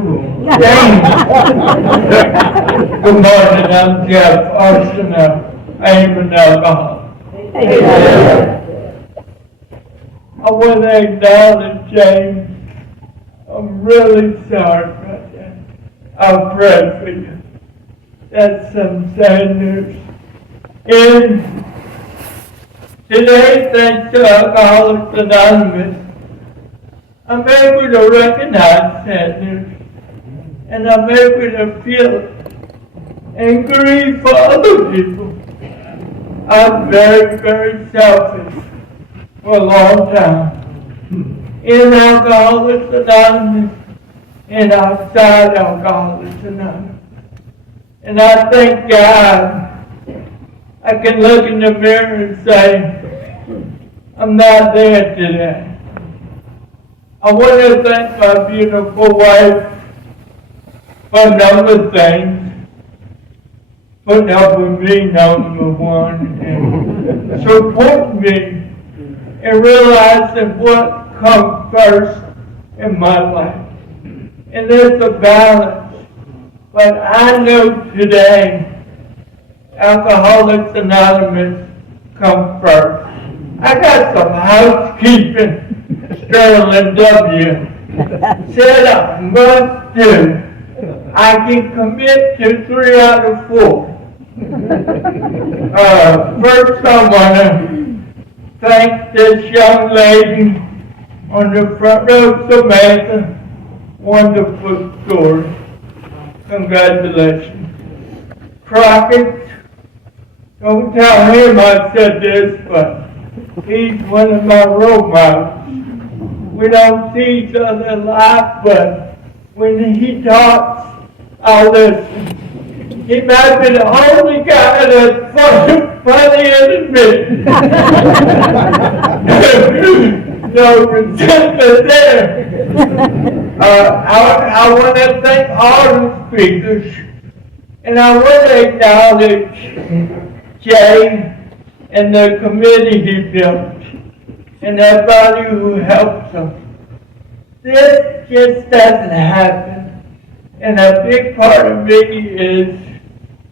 Good morning, I'm Jeff Arsenault. I am an alcoholic. I want to acknowledge James. I'm really sorry about that. I'll pray for you. That's some sad news. And today, thanks to Alcoholics Anonymous, I'm able to recognize sadness, and I'm able to feel it and grieve for other people. I'm very, very selfish for a long time. In Alcoholics Anonymous and outside Alcoholics Anonymous. And I thank God I can look in the mirror and say, I'm not there today. I want to thank my beautiful wife for a number of things. Putting up with me, number one, and supporting me and realizing what comes first in my life. And there's a balance. But I know today, Alcoholics Anonymous comes first. I got some housekeeping, Sterling W. said I must do. I can commit to 3 out of 4. First, I want to thank this young lady on the front row, Samantha. Wonderful story. Congratulations. Crockett, don't tell him I said this, but he's one of my role models. We don't see each other a lot, but when he talks, I'll listen. He might be the only guy that's funnier than me. No resentment there. I want to thank all the speakers, and I want to acknowledge Jay and the committee he built, and everybody who helps him. This just doesn't happen, and a big part of me is,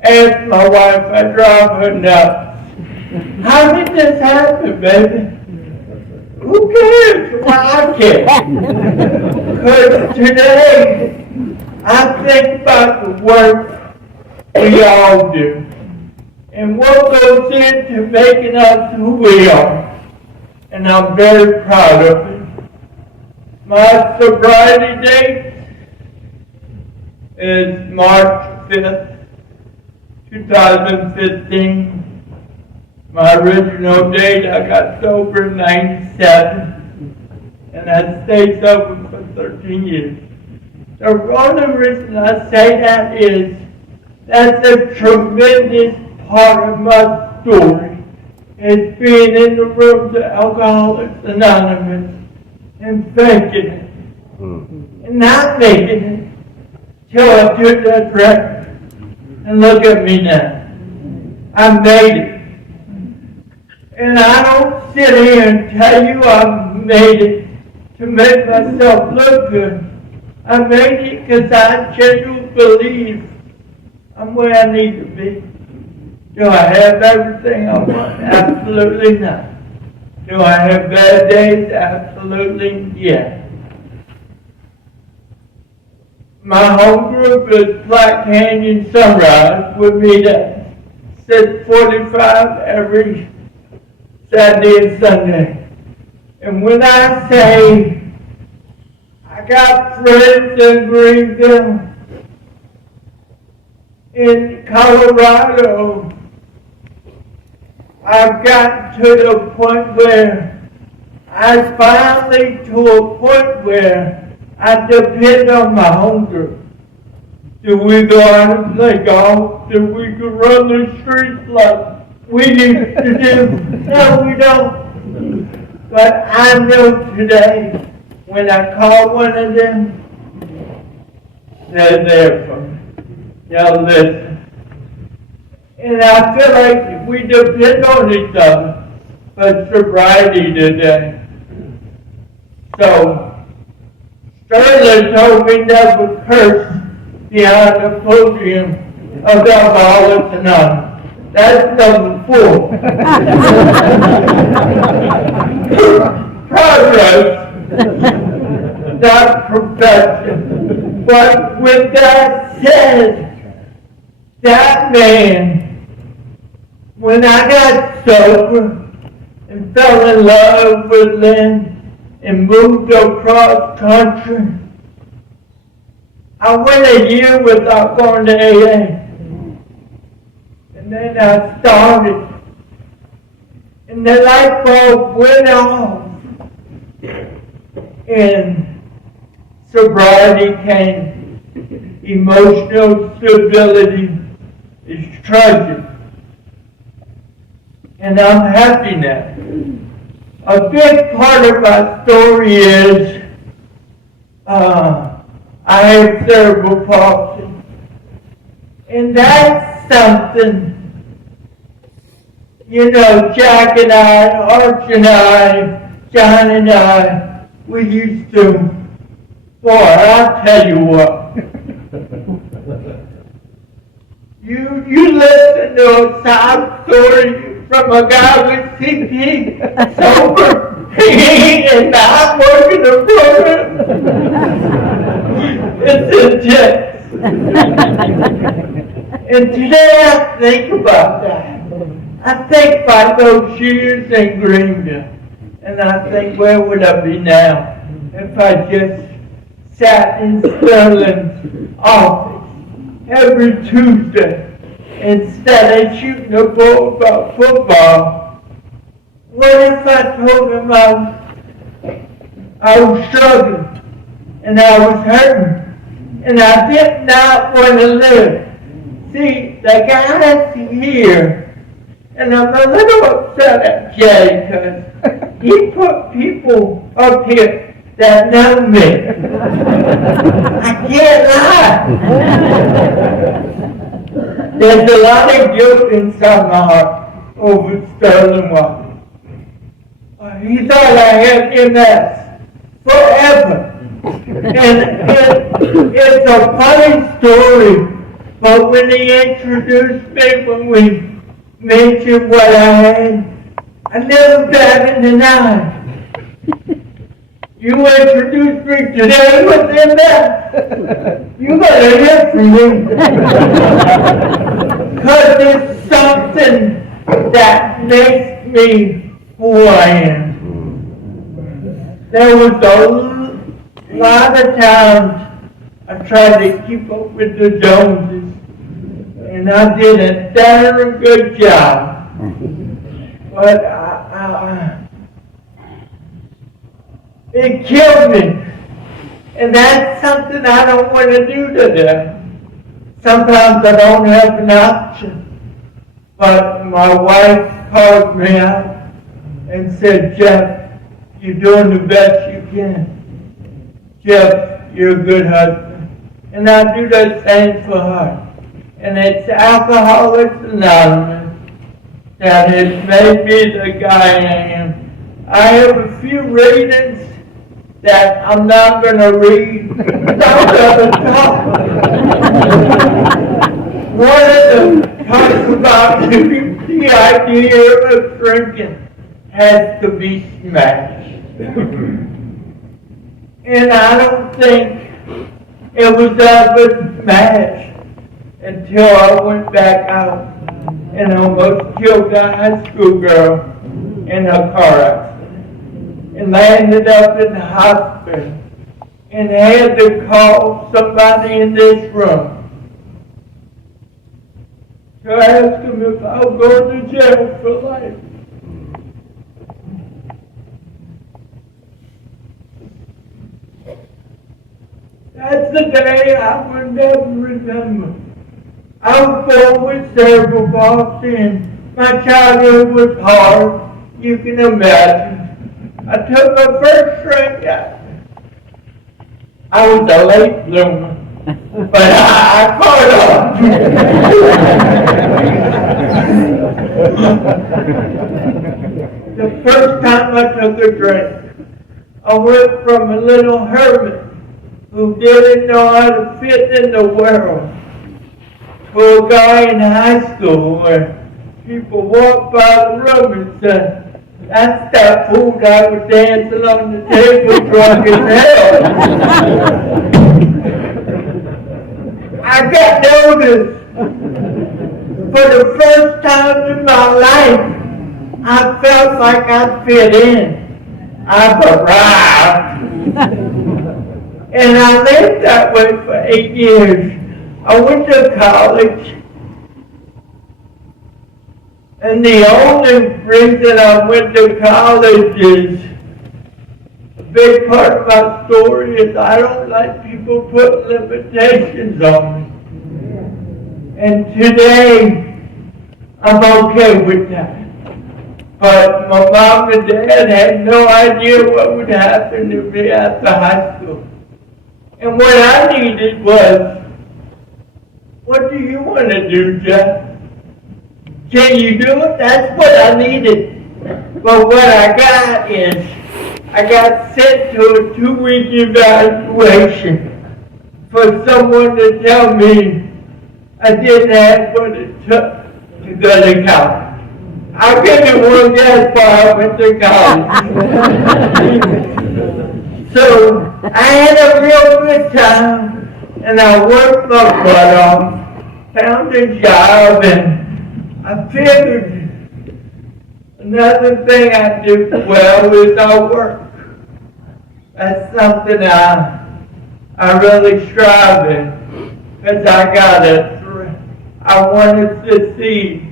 ask my wife, I drive her nuts. How did this happen, baby? Who cares? Well, I care. Because today, I think about the work we all do and what goes into making us who we are. And I'm very proud of it. My sobriety date is March 5th, 2015. My original date, I got sober in 97, and I stayed sober for 13 years. The only reason I say that is that's a tremendous part of my story, is being in the rooms of Alcoholics Anonymous and faking it, and not making it, till I took that record. And look at me now. I made it. And I don't sit here and tell you I made it to make myself look good. I made it because I genuinely believe I'm where I need to be. Do I have everything I want? Absolutely not. Do I have bad days? Absolutely yes. My home group is Black Canyon Sunrise. We meet at 6:45 every Saturday and Sunday. And when I say I got friends in Greenville, in Colorado, I've gotten to the point where I finally to a point where I depend on my home group. Do we go out and play golf? Do we go run the streets like we used to do? No, we don't. But I know today, when I call one of them, they're there for me. They'll listen. And I feel like we depend on each other for sobriety today. So, Sterling told me never curse behind the podium of Al-Anon. That's number 4. Progress, not perfection. But with that said, that man, when I got sober and fell in love with Lynn and moved across country, I went a year without going to AA. And then I started, and the light bulb went off, and sobriety came. Emotional stability is tragic, and I'm happy now. A big part of my story is I have cerebral palsy, and that's something, you know, Jack and I, Arch and I, John and I, we used to, boy, I'll tell you what. You listen to a sob story from a guy with CP, sober, and not working a program. It's intense. And today I think about that. I think about those years in Greenville, and I think, where would I be now if I just sat in Sterling's office every Tuesday instead of shooting a ball about football? What if I told him I was struggling and I was hurting and I did not want to live? See, the guy's here. And I'm a little upset at Jay because he put people up here that know me. I can't lie. There's a lot of guilt inside my heart over Sterling Wagon. He thought I had MS forever. And it's a funny story, but when he introduced me, when we mentioned what I had, I never batted an eye. You introduced me today with MS. You gotta hear from me. Because it's something that makes me who I am. There was a lot of times I tried to keep up with the Joneses, and I did a damn good job. But it killed me. And that's something I don't want to do to them. Sometimes I don't have an option. But my wife called me out and said, Jeff, you're doing the best you can. Jeff, you're a good husband. And I do the same for her. And it's Alcoholics Anonymous that has made me the guy I am. I have a few readings that I'm not going to read. I'm going to talk. One of them talks about the idea of drinking has to be smashed. And I don't think it was ever smashed until I went back out and almost killed a high school girl in a car accident and landed up in the hospital and had to call somebody in this room to ask him if I'll go to jail for life. That's the day I will never remember. I was born with cerebral palsy and my childhood was hard, you can imagine. I took my first drink out. I was a late bloomer, but I caught up. The first time I took a drink, I went from a little hermit who didn't know how to fit in the world, to a guy in high school where people walked by the room and said, "That's that fool that was dancing on the table drunk as hell." I got noticed for the first time in my life. I felt like I fit in. I arrived. And I lived that way for 8 years. I went to college. And the only reason I went to college is a big part of my story is I don't like people put limitations on me. And today, I'm okay with that. But my mom and dad had no idea what would happen to me after high school. And what I needed was, what do you want to do, Jeff? Can you do it? That's what I needed. But what I got is, I got sent to a 2-week evaluation for someone to tell me I didn't have what it took to go to college. I'll give you one guess why I went to college. So I had a real good time, and I worked my butt off, found a job, and I figured another thing I do well is I work. That's something I really strive in, because I wanted to see.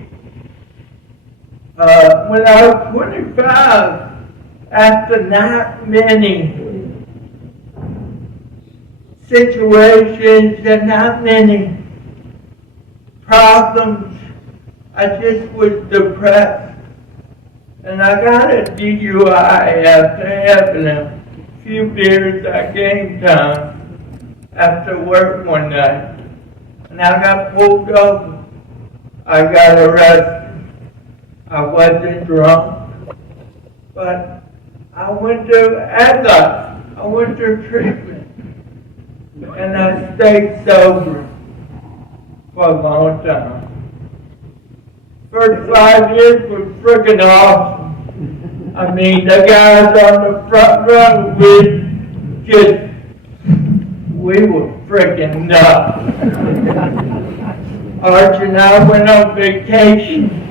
When I was 25, after not many situations and not many problems, I just was depressed. And I got a DUI after having a few beers at game time after work one night. And I got pulled over. I got arrested. I wasn't drunk, but I went to treatment, and I stayed sober for a long time. First 5 years was freaking awesome. I mean, the guys on the front row, we were freaking nuts. Arch and I went on vacation.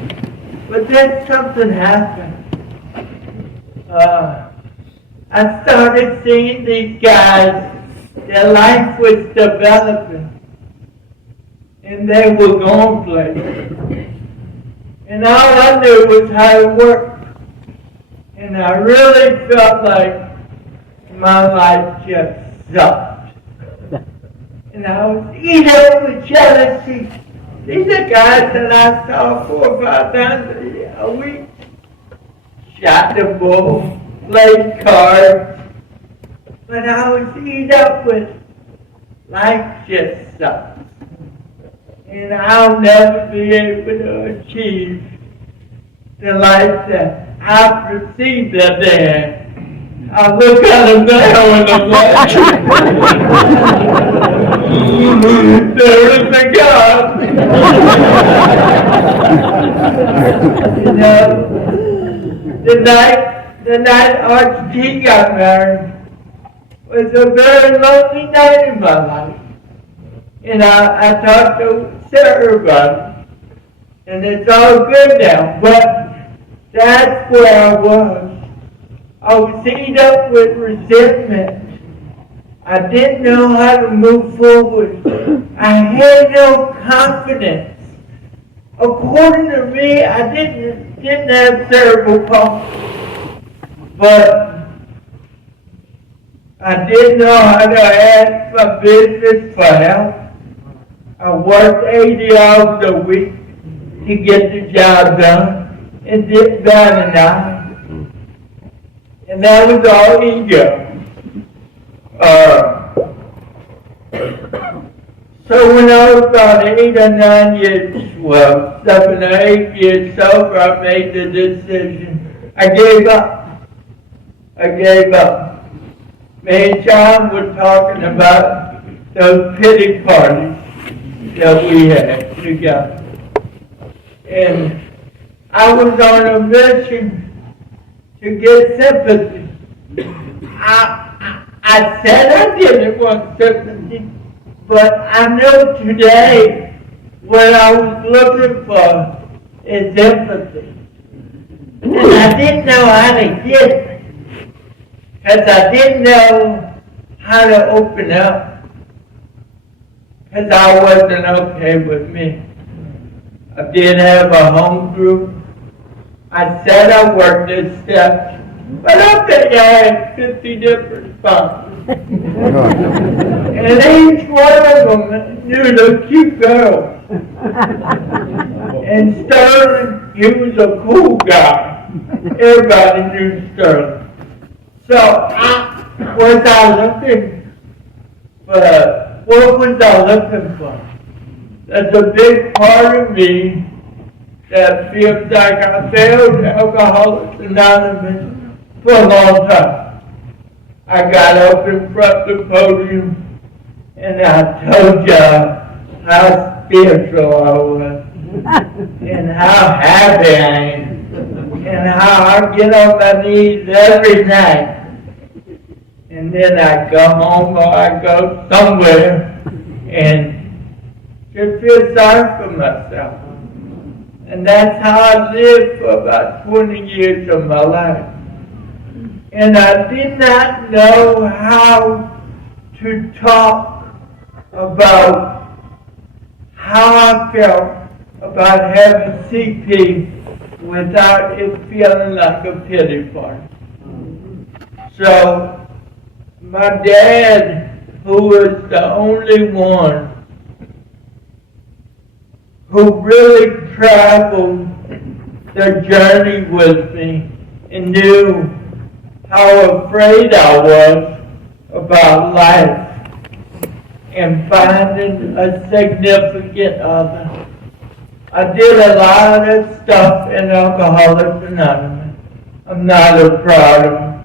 But then something happened. I started seeing these guys, their life was developing, and they were going places. And all I knew was how to work. And I really felt like my life just sucked. And I was eaten up with jealousy. These are guys that I saw 4 or 5 times a week. Shot the bull, played cards. But I was eaten up with life just sucks. And I'll never be able to achieve the life that I perceive that they had. I look at them now and I'm like, there is a God. You know, the night Arch T got married was a very lonely night in my life. And I talked to Sarah about it. And it's all good now. But that's where I was. I was eaten up with resentment. I didn't know how to move forward. I had no confidence. According to me, I didn't have cerebral palsy. But I didn't know how to ask my business for help. I worked 80 hours a week to get the job done and did better than I. And that was all ego. So when I was about 8 or 9 years, well, 7 or 8 years sober, I made the decision. I gave up. me and John were talking about those pity parties that we had together. And I was on a mission to get sympathy. I said I didn't want sympathy, but I know today what I was looking for is empathy. And I didn't know how to get it, because I didn't know how to open up, because I wasn't okay with me. I did have a home group. I said I worked at steps, but I think I had 50 different spots. And each one of them knew the cute girl. And Sterling, he was a cool guy. Everybody knew Sterling. So was I looking for, what was I looking for? There's a big part of me that feels like I failed Alcoholics Anonymous for a long time. I got up in front of the podium and I told y'all how spiritual I was and how happy I am and how I get on my knees every night. And then I go home or I go somewhere and just feel sorry for myself. And that's how I lived for about 20 years of my life. And I did not know how to talk about how I felt about having CP without it feeling like a pity party. So my dad, who was the only one who really traveled the journey with me and knew how afraid I was about life and finding a significant other. I did a lot of stuff in Alcoholics Anonymous. I'm not proud of them.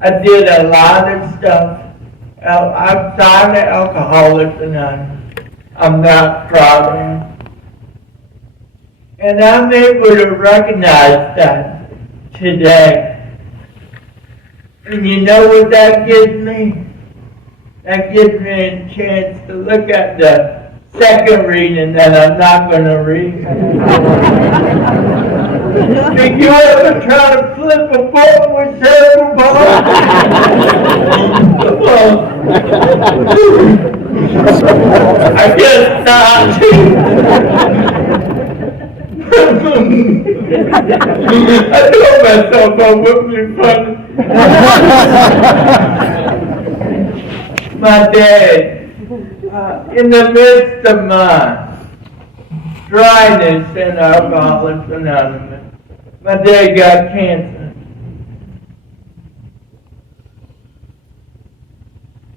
I did a lot of stuff outside of Alcoholics Anonymous. I'm not proud of them. And I'm able to recognize that today. And you know what that gives me? That gives me a chance to look at the second reading that I'm not going to read. Did you ever try to flip a book with cerebral palsy? Come on. I guess not. I told myself I wouldn't be funny. My dad, in the midst of my dryness in Alcoholics Anonymous, my dad got cancer.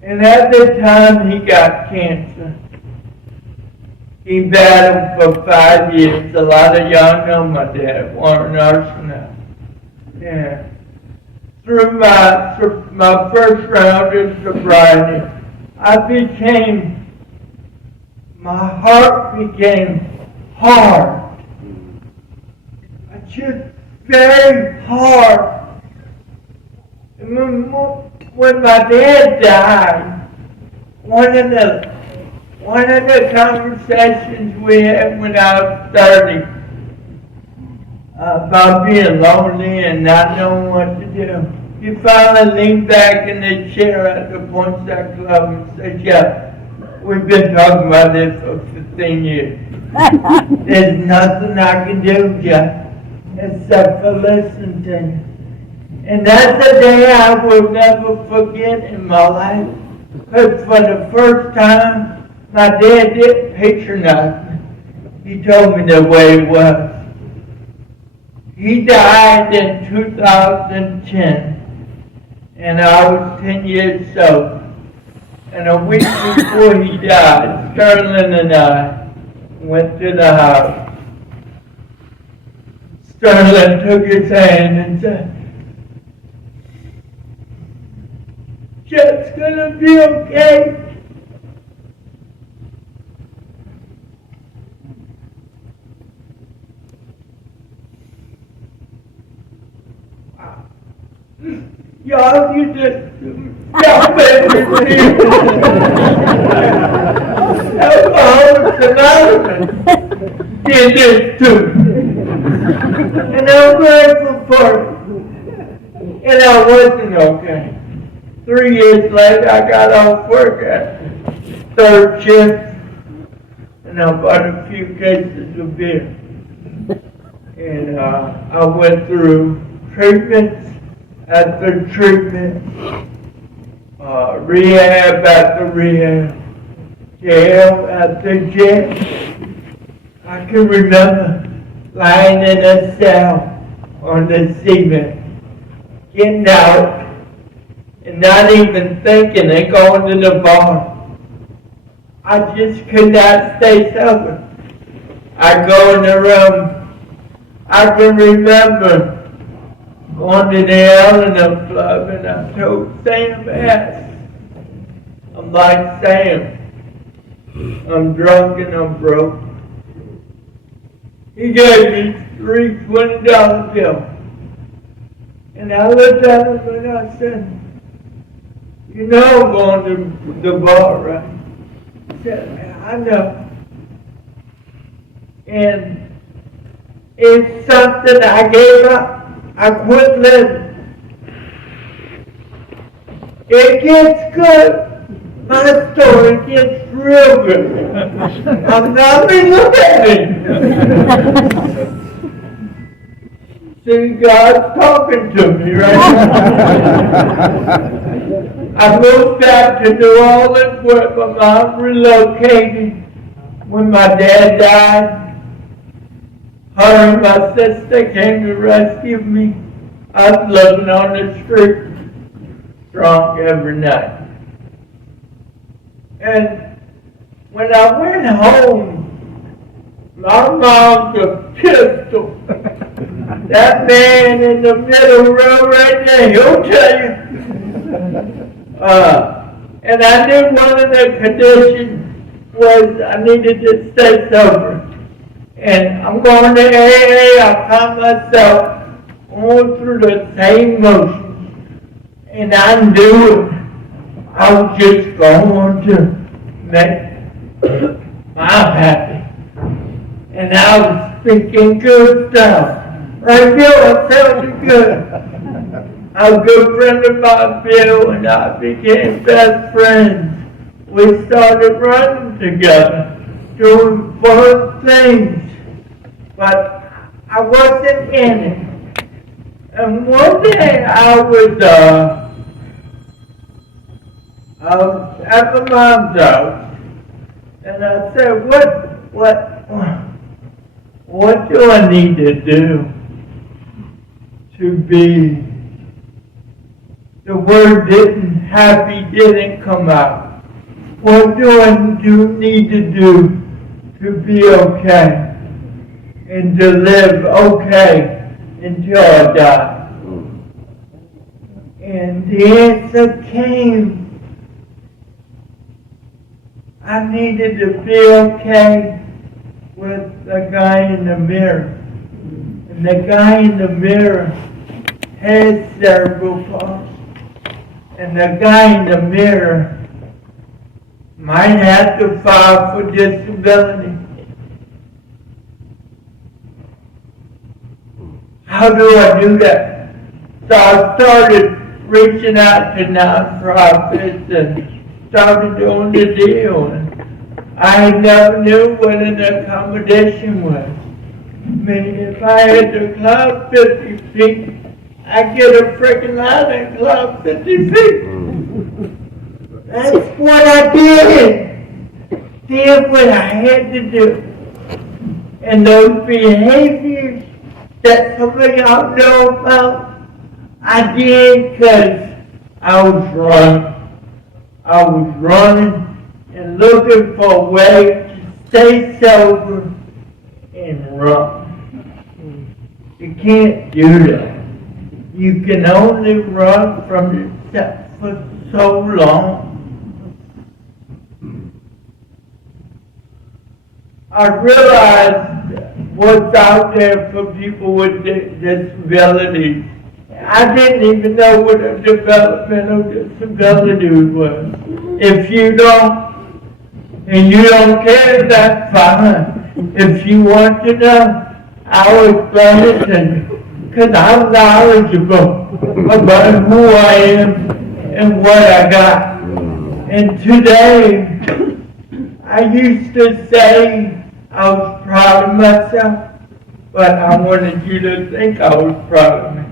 And at the time he got cancer, he battled for 5 years. A lot of y'all know my dad, Warren Arsenal. Yeah. Through my first round of sobriety, my heart became hard. Just very hard. And when my dad died, one of the conversations we had when I was 30 about being lonely and not knowing what to do, he finally leaned back in the chair at the Poinsett Club and said, "Yeah, we've been talking about this for 15 years. There's nothing I can do, Jeff, except for listen to you." And that's a day I will never forget in my life. Because for the first time, my dad didn't patronize me. He told me the way it was. He died in 2010, and I was 10 years sober. And a week before he died, Sterling and I went to the house. Sterling took his hand and said, just gonna be okay. Y'all, you just, y'all made me feel Alcoholics Anonymous did this too. And I'm grateful for it. And I wasn't okay. 3 years later, I got off work at third shift, and I bought a few cases of beer. And I went through treatments after treatment, rehab after rehab, jail after jail. I can remember lying in a cell on the cement, getting out, and not even thinking of going to the bar. I just could not stay sober. I go in the room. I can remember going to the Al-Anon club, and I told Sam S. I'm like, Sam, I'm drunk and I'm broke. He gave me 3 $20 bills. And I looked at him and I said, you know I'm going to the bar, right? He said, I know. And it's something I gave up. I quit living. It gets good. My story gets real good. I'm not being looked at me. See, God's talking to me right now. I moved back to New Orleans where my mom relocated when my dad died. Her and my sister came to rescue me. I was living on the street, drunk every night. And when I went home, my mom's a pistol. That man in the middle row right there, he'll tell you. And I knew one of the conditions was I needed to stay sober. And I'm going to AA, I found myself going through the same motions. And I knew it. I was just going to make mom happy. And I was speaking good stuff. Right, Bill, I felt good. I'm a good friend of mine, Bill, and I became best friends. We started running together, doing fun things. But I wasn't in it. And one day I was at my mom's house, and I said, what do I need to do to be, the word happy didn't come out. What do I need to do to be okay? And to live okay until I die. And the answer came. I needed to be okay with the guy in the mirror. And the guy in the mirror has cerebral palsy. And the guy in the mirror might have to file for disability. How do I do that? So I started reaching out to nonprofits and started doing the deal. And I never knew what an accommodation was. I mean, if I had to climb 50 feet, I'd get a freaking ladder and climb 50 feet. That's what I did. Did what I had to do. And those behaviors that some of y'all know about, I did because I was running. I was running and looking for a way to stay sober and run. You can't do that. You can only run from yourself for so long. I realized what's out there for people with disabilities. I didn't even know what a developmental disability was. If you don't, and you don't care, that's fine. If you want to know, I'll explain it to you. Because I'm knowledgeable about who I am and what I got. And today, I used to say I was proud of myself, but I wanted you to think I was proud of me.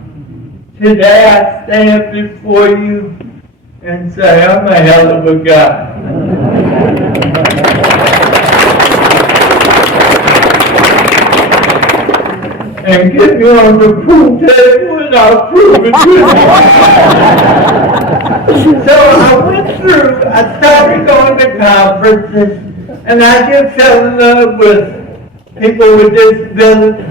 Today I stand before you and say I'm a hell of a guy. And get me on the proof table and I'll prove it to you. So I started going to conferences, and I just fell in love with people with disabilities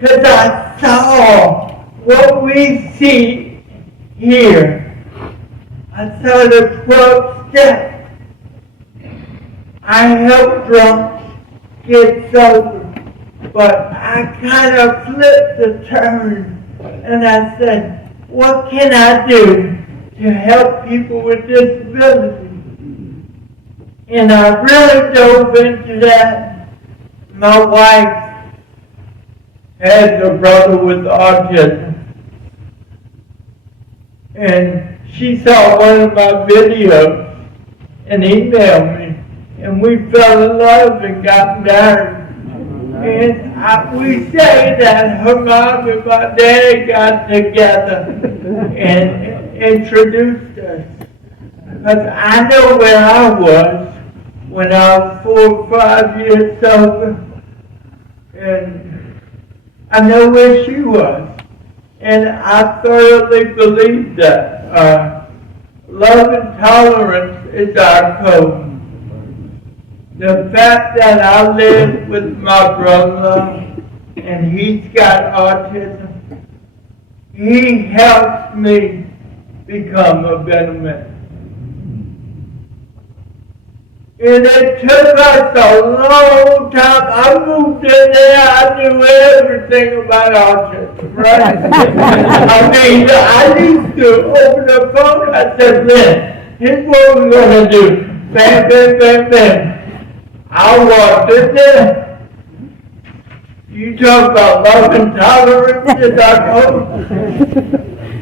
because I saw what we see here. I saw the 12 steps. I helped drunks get sober, but I kind of flipped the turn and I said, what can I do to help people with disabilities? And I really dove into that. My wife has a brother with autism. And she saw one of my videos and emailed me. And we fell in love and got married. And we say that her mom and my dad got together and introduced us. Because I know where I was when I was 4 or 5 years sober. And I know where she was. And I thoroughly believe that love and tolerance is our code. The fact that I live with my brother and he's got autism, he helps me become a better man. And it took us a long time. I moved in there, I knew everything about autism, right? I used to open the phone, I said, Lynn, here's what we're going to do. Bam, bam, bam, bam. I walked in there. You talk about love and tolerance is our code.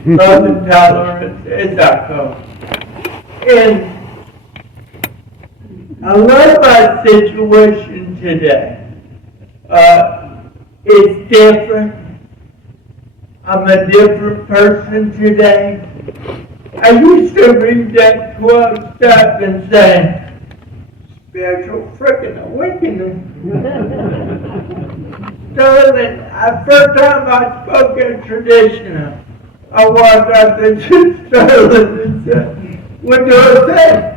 Love and tolerance is our code. And I love my situation today. It's different. I'm a different person today. I used to read that 12 step and say, spiritual freaking awakening. Darling, the first time I spoke in traditional, I walked out there to Sterling and said, what do I say?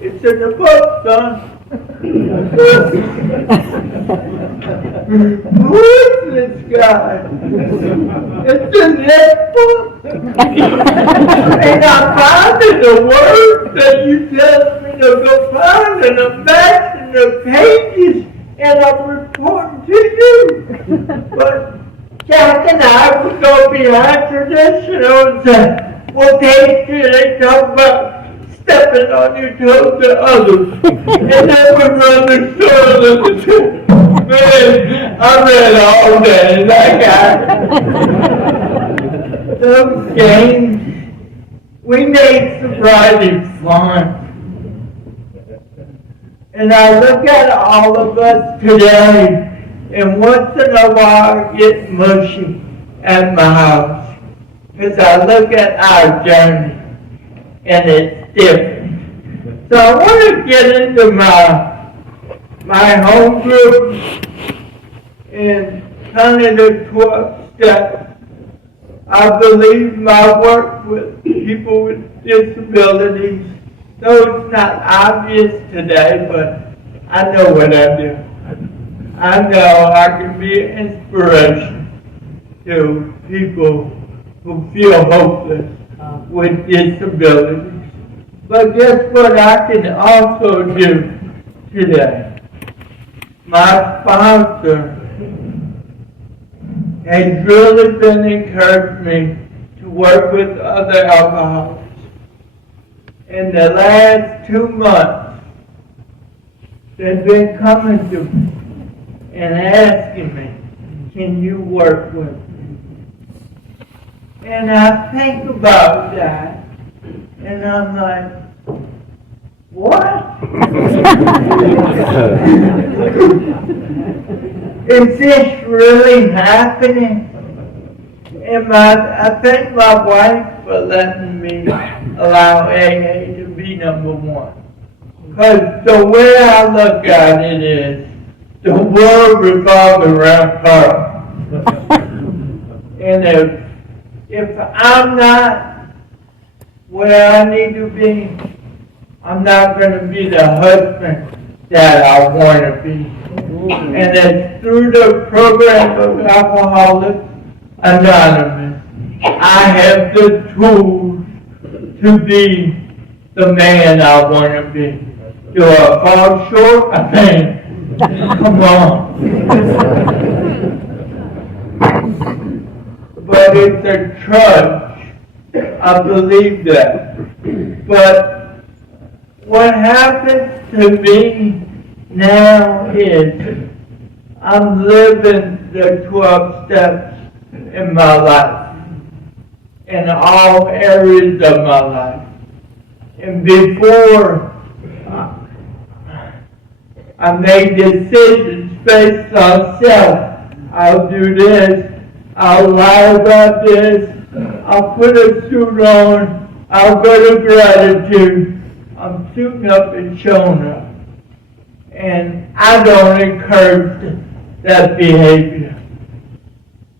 It's in the book, son. Who is this guy? It's in this book. And I found in the words that you tell me to go find, and I'm matching the pages, and I'm reporting to you. But Jack and I would go behind traditional and say, what page do they talk about? Stepping on your toes to others. And then we run the story. Man, I read all day. That guy. Those games, we made sobriety fun. And I look at all of us today, and once in a while I get mushy at my house. Because I look at our journey, and it's different. So I want to get into my home group and kind of the 12 steps. I believe my work with people with disabilities, though it's not obvious today, but I know what I do. I know I can be an inspiration to people who feel hopeless. with disabilities. But guess what I can also do today? My sponsor has really been encouraging me to work with other alcoholics. In the last 2 months, they've been coming to me and asking me, can you work with me? And I think about that, and I'm like, what? Is this really happening? And I think my wife for letting me allow AA to be number one. Because the way I look at it is, the world revolves around her. And if I'm not where I need to be, I'm not going to be the husband that I want to be. And it's through the program of Alcoholics Anonymous, I have the tools to be the man I want to be. Do I fall short? I mean, come on. But it's a trudge. I believe that. But what happens to me now is I'm living the 12 steps in my life, in all areas of my life. And before I make decisions based on self, I'll do this, I'll lie about this, I'll put a suit on, I'll go to gratitude. I'm suiting up and showing up. And I don't encourage that behavior.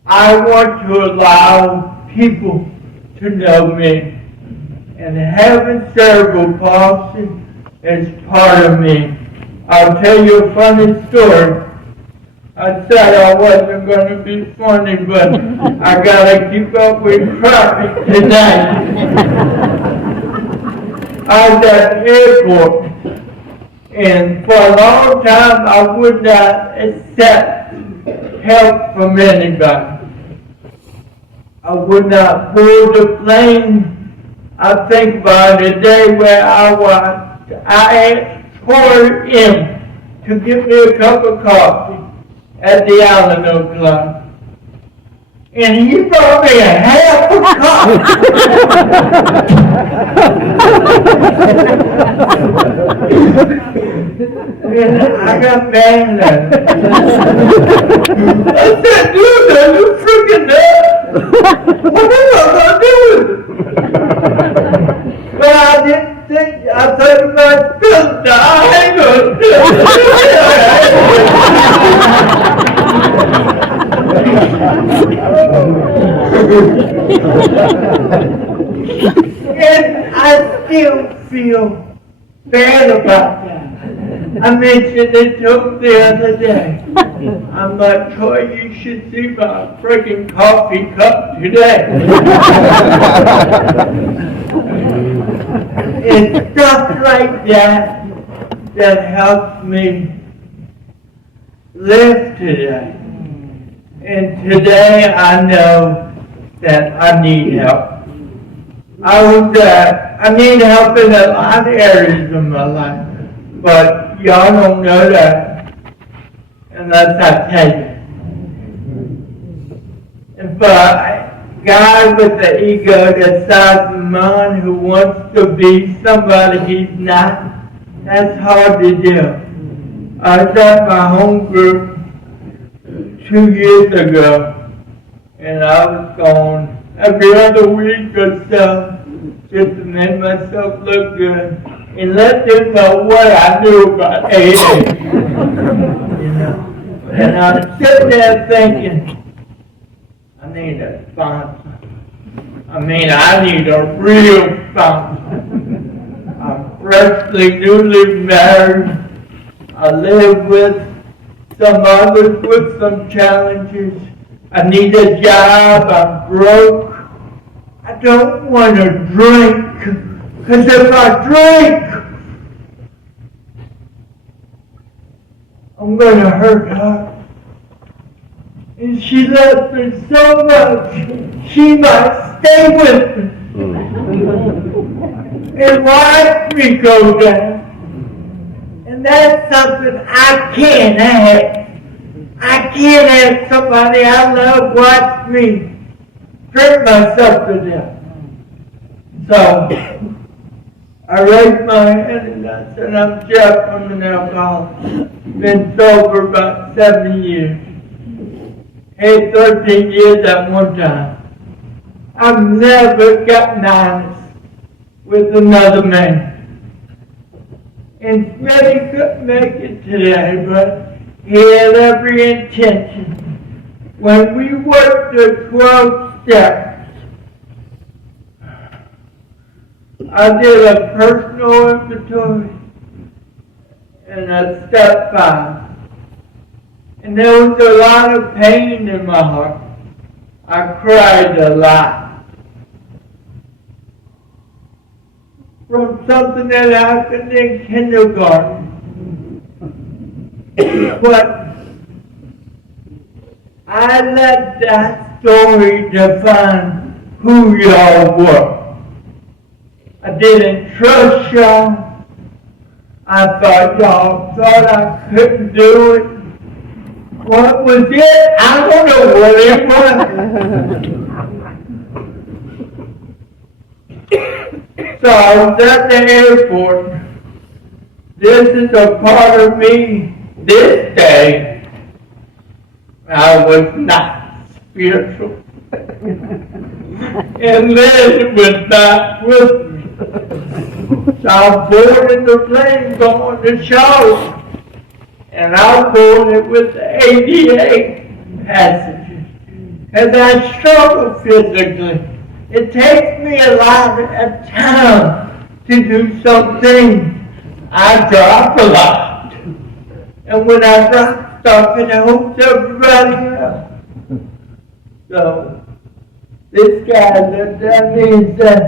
I want to allow people to know me. And having cerebral palsy is part of me. I'll tell you a funny story. I said I wasn't going to be funny, but I got to keep up with traffic tonight. I was at the airport, and for a long time I would not accept help from anybody. I would not board the plane. I think about the day where I asked for him to give me a cup of coffee at the Al-Anon club. And he brought me a half a cup. And I got mad at him. I said, dude, are you freaking nuts? What am I going to do with it? But I didn't think, I thought to myself, I ain't going to do And I still feel bad about that. I mentioned it to him the other day. I'm like, Troy, you should see my freaking coffee cup today. It's stuff like that that helps me live today. And today I know that I need help. I need help in a lot of areas of my life, but y'all don't know that unless I tell you. And for a guy with the ego the size of mine who wants to be somebody he's not, that's hard to do. I was at my home group 2 years ago, and I was going every other week or so just to make myself look good and let them know what I knew about AA. You know? And I was sitting there thinking, I need a sponsor. I need a real sponsor. I'm freshly, newly married. I live with some others with some challenges. I need a job. I'm broke. I don't want to drink, because if I drink, I'm going to hurt her. And she loves me so much, she might stay with me and watch me go down. And that's something I can't have. I can't have somebody I love watch me drink myself to death. So I raised my hand and I said, I'm Jeff, I'm an alcoholic. Been sober about 7 years. Had 13 years at one time. I've never gotten honest with another man. And Smitty couldn't make it today, but he had every intention. When we worked the 12 steps, I did a personal inventory and a step 5. And there was a lot of pain in my heart. I cried a lot. From something that happened in kindergarten. But I let that story define who y'all were. I didn't trust y'all. I thought y'all thought I couldn't do it. What was it? I don't know what it was. So I was at the airport. This is a part of me. This day, I was not spiritual. And Liz was not with me. So I boarded the plane going to Charlotte. And I boarded with the 88 passengers. Because I struggle physically. It takes me a lot of time to do something. I drop a lot. And when I drop stuff, it holds everybody up. So, this guy looked at me and said,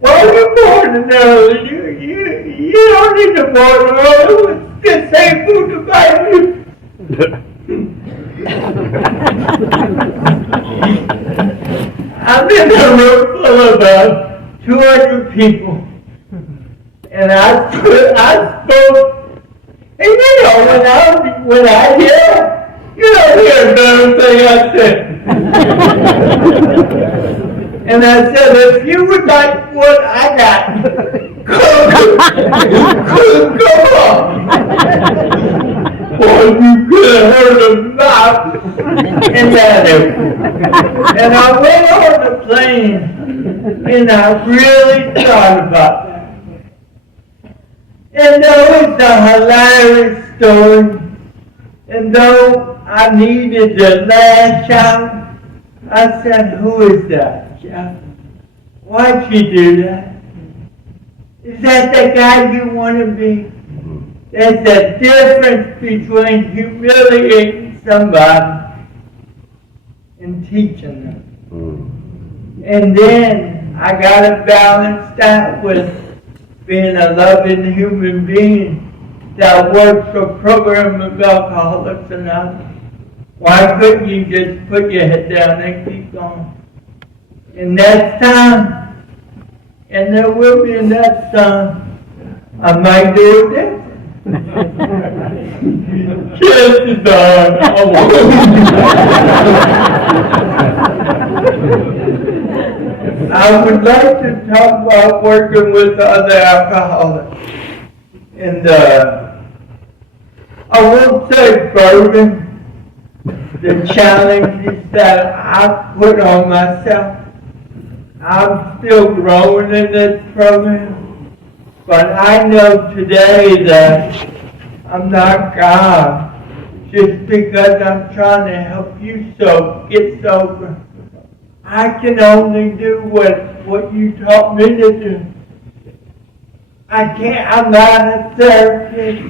why are you boarding early? You don't need to board early. It's disabled to buy you. I'm in a room full of about 200 people. And I spoke. And you know, when I yell, you don't hear another thing I said. And I said, if you would like what I got, come on. Boy, you could have heard a mouth in that area. And I went on the plane, and I really thought about that. And though it's a hilarious story, and though I needed to lash out, I said, who is that, Jeff? Why'd you do that? Is that the guy you want to be? There's a difference between humiliating somebody and teaching them. And then I got to balance that with being a loving human being that works for a program of Alcoholics Anonymous. Why couldn't you just put your head down and keep going? And next time, and there will be a next time, I might do it different. Chances are I won't. I would like to talk about working with other alcoholics. And I won't say burden the challenges that I put on myself. I'm still growing in this program, but I know today that I'm not God just because I'm trying to help you get sober. I can only do what you taught me to do. I'm not a therapist.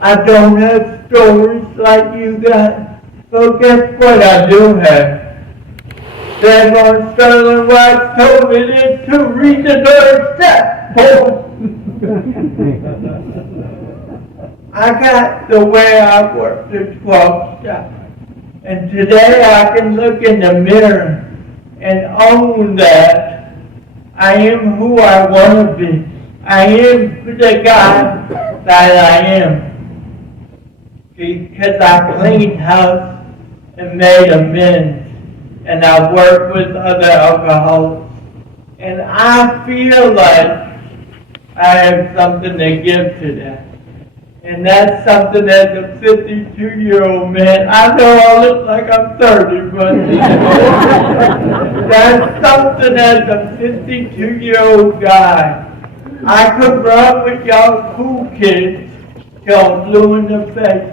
I don't have stories like you got. But guess what I do have? Then Sterling White told me to read the doorstep. I got the way I work the 12 step. And today I can look in the mirror and own that I am who I want to be. I am the guy that I am. Because I cleaned house and made amends. And I work with other alcoholics. And I feel like I have something to give to them. And that's something as a 52-year-old man, I know I look like I'm 30, but that's something as a 52-year-old guy. I could run with y'all cool kids till I'm blue in the face,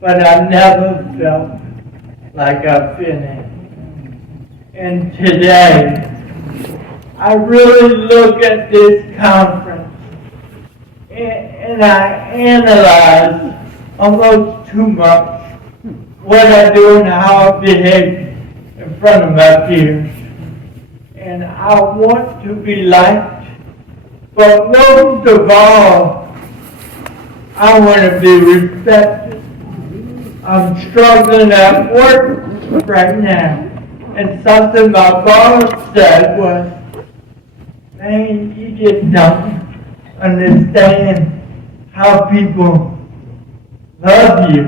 but I never felt like I've been in. And today, I really look at this conference and I analyze almost too much what I do and how I behave in front of my peers. And I want to be liked, but most of all, I want to be respected. I'm struggling at work right now. And something my boss said was, man, you just don't understand how people love you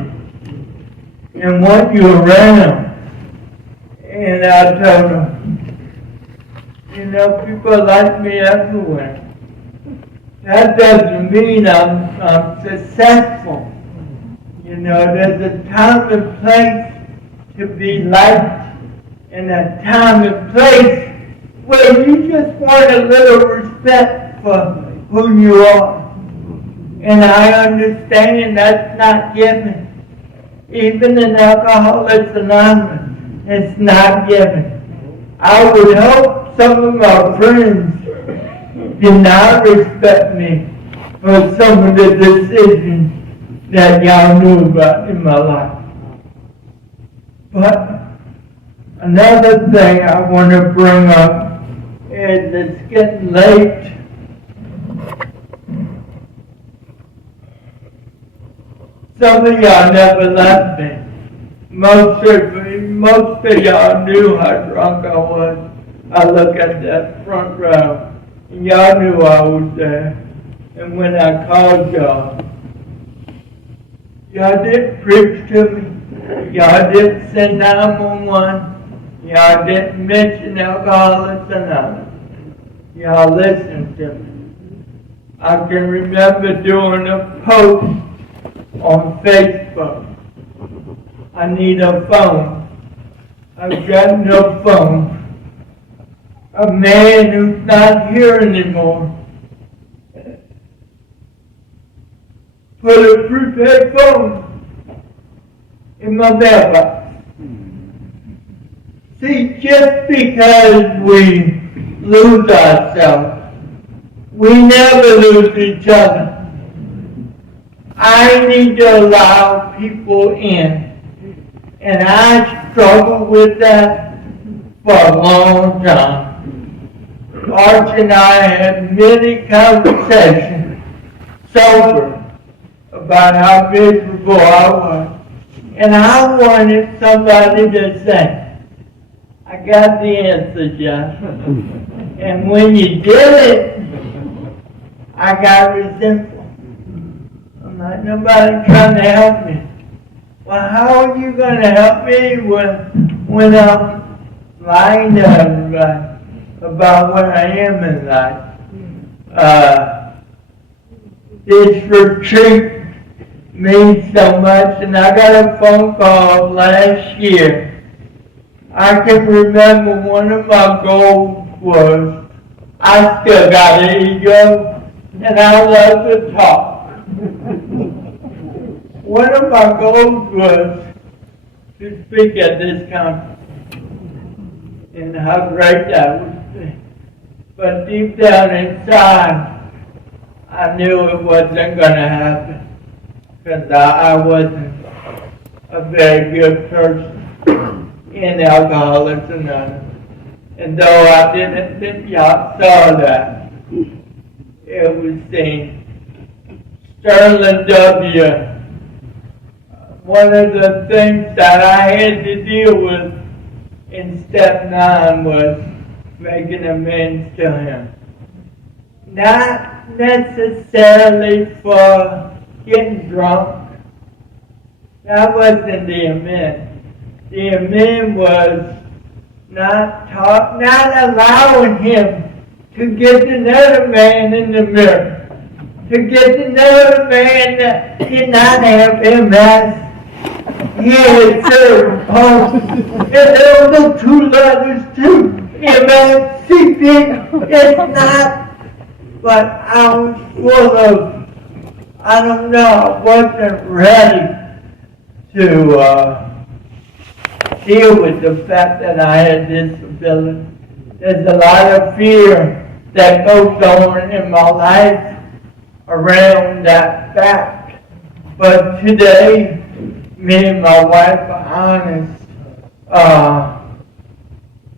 and want you around. And I told him, people like me everywhere. That doesn't mean I'm successful. There's a time and place to be liked. And a time and place where you just want a little respect for who you are. And I understand that's not given. Even in Alcoholics Anonymous, it's not given. I would hope some of my friends did not respect me for some of the decisions that y'all knew about in my life. But another thing I want to bring up is it's getting late. Some of y'all never left me. Most of y'all knew how drunk I was. I look at that front row, and y'all knew I was there. And when I called y'all didn't preach to me. Y'all didn't send 911. Y'all didn't mention Alcoholics Anonymous. Y'all listened to me. I can remember doing a post on Facebook. I need a phone. I've got no phone. A man who's not here anymore put a prepaid phone in my mailbox. See, just because we lose ourselves, we never lose each other. I need to allow people in. And I struggled with that for a long time. Arch and I had many conversations, sober, about how miserable I was. And I wanted somebody to say, I got the answer, Josh. And when you did it, I got resentful. I'm like, nobody trying to help me. Well, how are you going to help me when I'm lying to everybody about what I am in life? This retreat means so much, and I got a phone call last year. I can remember one of my goals was, I still got an ego, and I love to talk. One of my goals was to speak at this conference, and how great that would be. But deep down inside, I knew it wasn't going to happen, because I wasn't a very good person. in Alcoholics Anonymous. And though I didn't think y'all saw that, it was saying Sterling W. One of the things that I had to deal with in step 9 was making amends to him. Not necessarily for getting drunk. That wasn't the amend. The amend was not allowing him to get to know the man in the mirror, to get to know the man that did not have MS. He had cerebral palsy, and there were no 2 letters to MSCP. It's not, but I was full of, I don't know, I wasn't ready to deal with the fact that I had disability. There's a lot of fear that goes on in my life around that fact. But today, me and my wife are honest.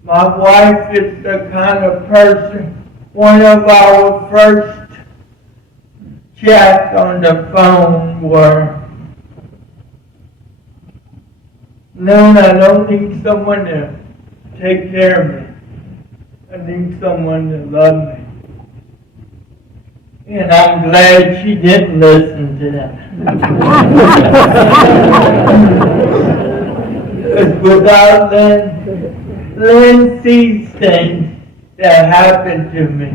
My wife is the kind of person, one of our first chats on the phone were, no, I don't need someone to take care of me. I need someone to love me. And I'm glad she didn't listen to that. Without Lynn sees things that happen to me,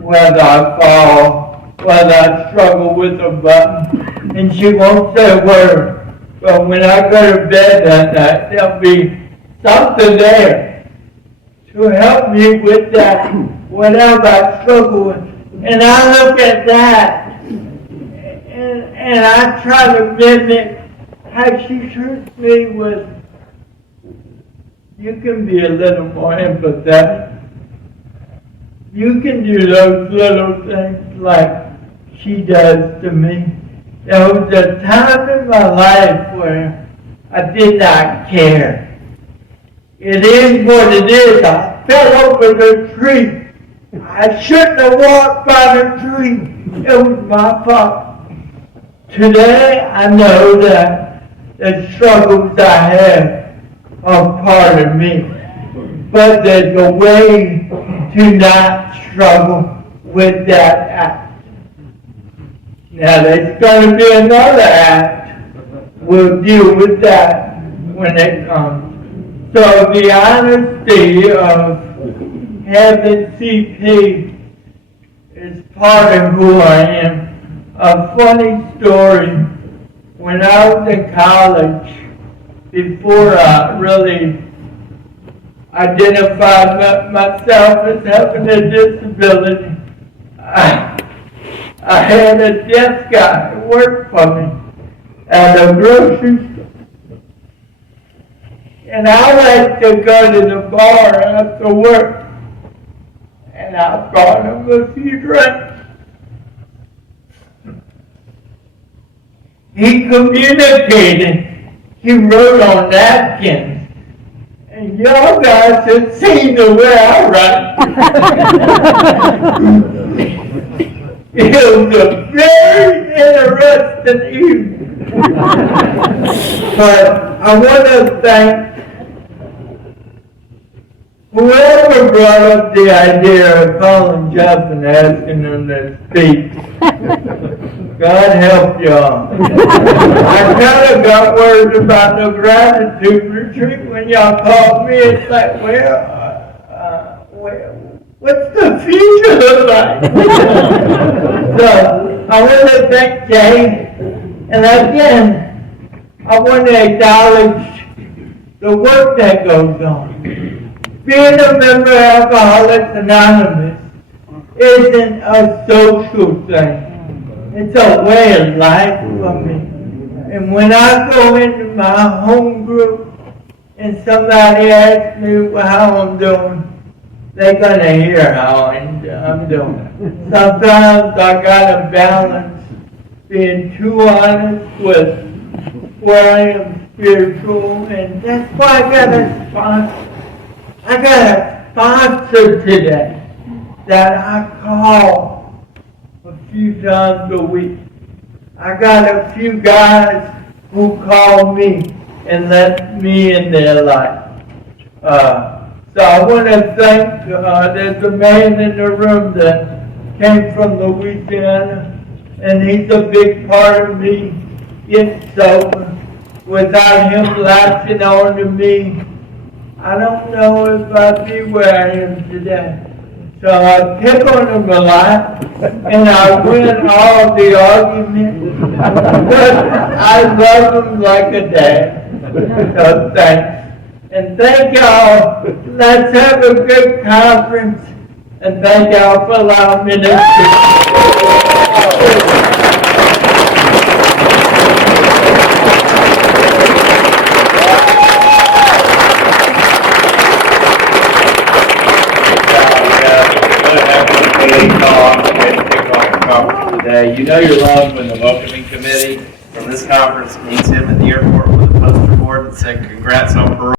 whether I fall, whether I struggle with a button, and she won't say a word. But when I go to bed that night, there'll be something there to help me with that, whatever I struggle with. And I look at that, and I try to mimic how she treats me with, you can be a little more empathetic. You can do those little things like she does to me. There was a time in my life where I did not care. It is what it is. I fell over the tree. I shouldn't have walked by the tree. It was my fault. Today, I know that the struggles I have are part of me. But there's a way to not struggle with that act. Now, there's going to be another act. We'll deal with that when it comes. So the honesty of having CP is part of who I am. A funny story, when I was in college, before I really identified myself as having a disability, I had a deaf guy who worked for me at a grocery store. And I like to go to the bar after work. And I brought him a few drinks. He communicated. He wrote on napkins. And y'all guys have seen the way I write. It was a very interesting evening. But I want to thank whoever brought up the idea of calling Jeff and asking him to speak. God help y'all. I kind of got worried about the gratitude retreat when y'all called me. It's like, what's the future look like? So, I want to thank Jay. And again, I want to acknowledge the work that goes on. Being a member of Alcoholics Anonymous isn't a social thing. It's a way of life for me. And when I go into my home group and somebody asks me how I'm doing, they're going to hear how I'm doing. Sometimes I got to balance being too honest with where I am spiritual, and that's why I got a sponsor. I got a sponsor today that I call a few times a week. I got a few guys who call me and let me in their life. So I want to thank, there's a man in the room that came from Louisiana, and he's a big part of me getting sober. Without him latching on to me, I don't know if I'd be where I am today. So I pick on him a lot, and I win all the arguments, but I love him like a dad. So thanks. And thank y'all. Let's have a good conference, and thank y'all for allowing me to speak. Today. You know you're loved when the welcoming committee from this conference meets him at the airport with a poster board and said, "Congrats on parole."